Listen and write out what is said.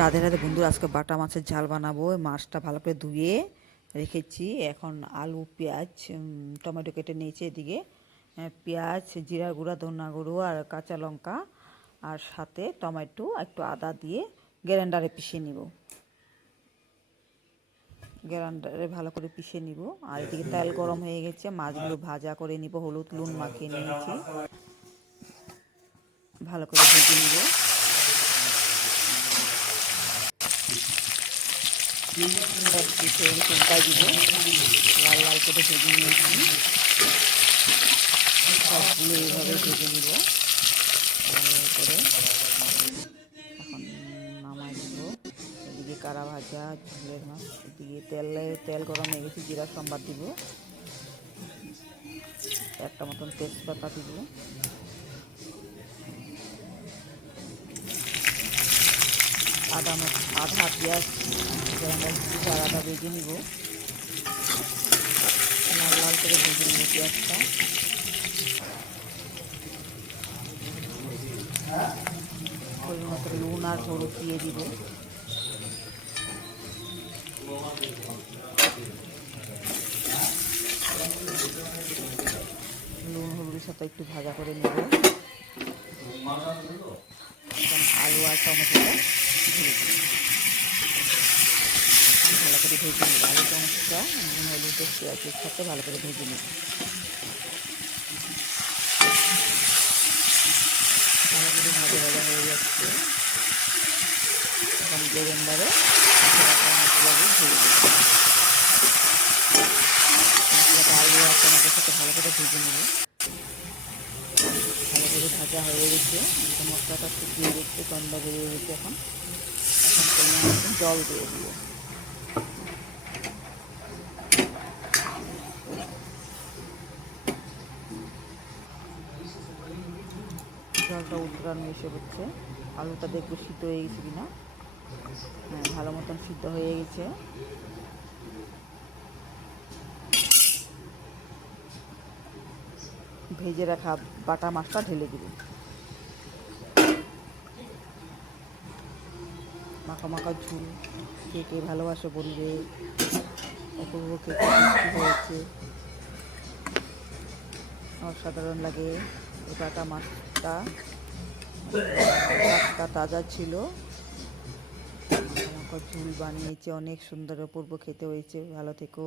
রাধে রাধে বন্ধুরা, আজকে বাটা মাছের ঝাল বানাবো। ওই মাছটা ভালো করে ধুয়ে রেখেছি। এখন আলু, পেঁয়াজ, টমেটো কেটে নিয়েছি। এদিকে পেঁয়াজ, জিরা গুঁড়া, ধনা গুঁড়ো আর কাঁচা লঙ্কা আর সাথে টমেটো একটু আদা দিয়ে গ্রাইন্ডারে পিষে নিব। গ্রাইন্ডারে ভালো করে পিষে নিব। আর এদিকে তেল গরম হয়ে গেছে, মাছগুলো ভাজা করে নিব। হলুদ লুন মাখিয়ে নিয়েছি, ভালো করে ভেজে নিব। এক পিস হয়ে গেছে, উল্টাই দিব। লাল লাল করে ভেজে নিয়েছি। সবগুলো এইভাবে ভেজে নিব লাল লাল করে। এখন নামাই দিব। এদিকে কারা ভাজা ঝোলের মাছ। এদিকে তেল গরম হয়ে গেছে, জিরা সম্বাদ দিব, একটা মতন তেজপাতা দিব, আধা পেঁয়াজ আর আদা ভেজে নিব। লাল লাল করে ভেজে নিব পেঁয়াজটা। পরিমতো নুন আর হলুদ দিয়ে দিব। নুন হলুদের সাথে একটু ভাজা করে নেব। এখন আলু আর টমেটোটা ঢেলে দিব। ভালো করে ভেজে নেব। আলু টমেটোটা নুন হলুদের পেঁয়াজের সাথে ভালো করে ভেজে নেব। ভালো করে ভাজা ভাজা হয়ে যাচ্ছে। এখন গ্রাইন্ডারে মশলাগুলো ধুয়ে দেব। মশলাটা আলু আর টমেটোর সাথে ভালো করে ভেজে নেব। ভালো করে ভাজা হয়ে গেছে। মশলাটা শুকিয়ে গেছে, গন্ধ বেরিয়ে গেছে। এখন জল দিয়ে দিব। জলটা উতরানো এসে হচ্ছে। আলুটা দেখবো সিদ্ধ হয়ে গেছে কিনা। হ্যাঁ, ভালো মতন সিদ্ধ হয়ে গেছে। ভেজে রাখা বাটা মাছটা ঢেলে দিব। মাখা মাখা ঝুল কে কে ভালোবাসে বলবে। অপূর্ব খেতে হয়েছে, অসাধারণ লাগে। এই বাটা মাছটা তাজা ছিল। মাখা মাখা ঝুল বানিয়েছে, অনেক সুন্দর অপূর্ব খেতে হয়েছে। ভালো থেকো।